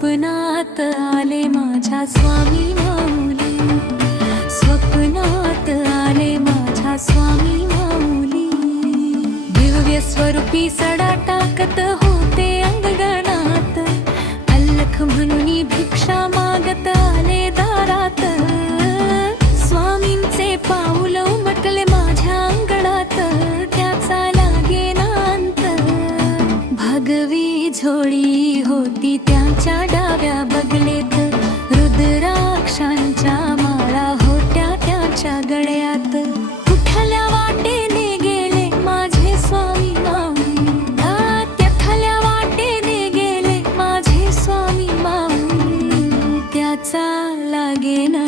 स्वप्नात आले माझ्या स्वामी माऊली, स्वप्नात आले माझ्या स्वामी माऊली। दिव्य स्वरूपी सडा टाकत होते अंगणात, अल्लख म्हणून भिक्षा मागत आले दारात। स्वामींचे पाऊल उमटले माझ्या अंगणात, त्याचा लागेना अंत। भगवी झोळी होती त्यांच्या डाव्या बगलेत, रुद्राक्षांच्या माळा होत्या त्यांच्या गळ्यात। कुठल्या वाटेने गेले माझे स्वामी माऊली, त्याथल्या वाटेने गेले माझे स्वामी माऊली। त्याचा लागेना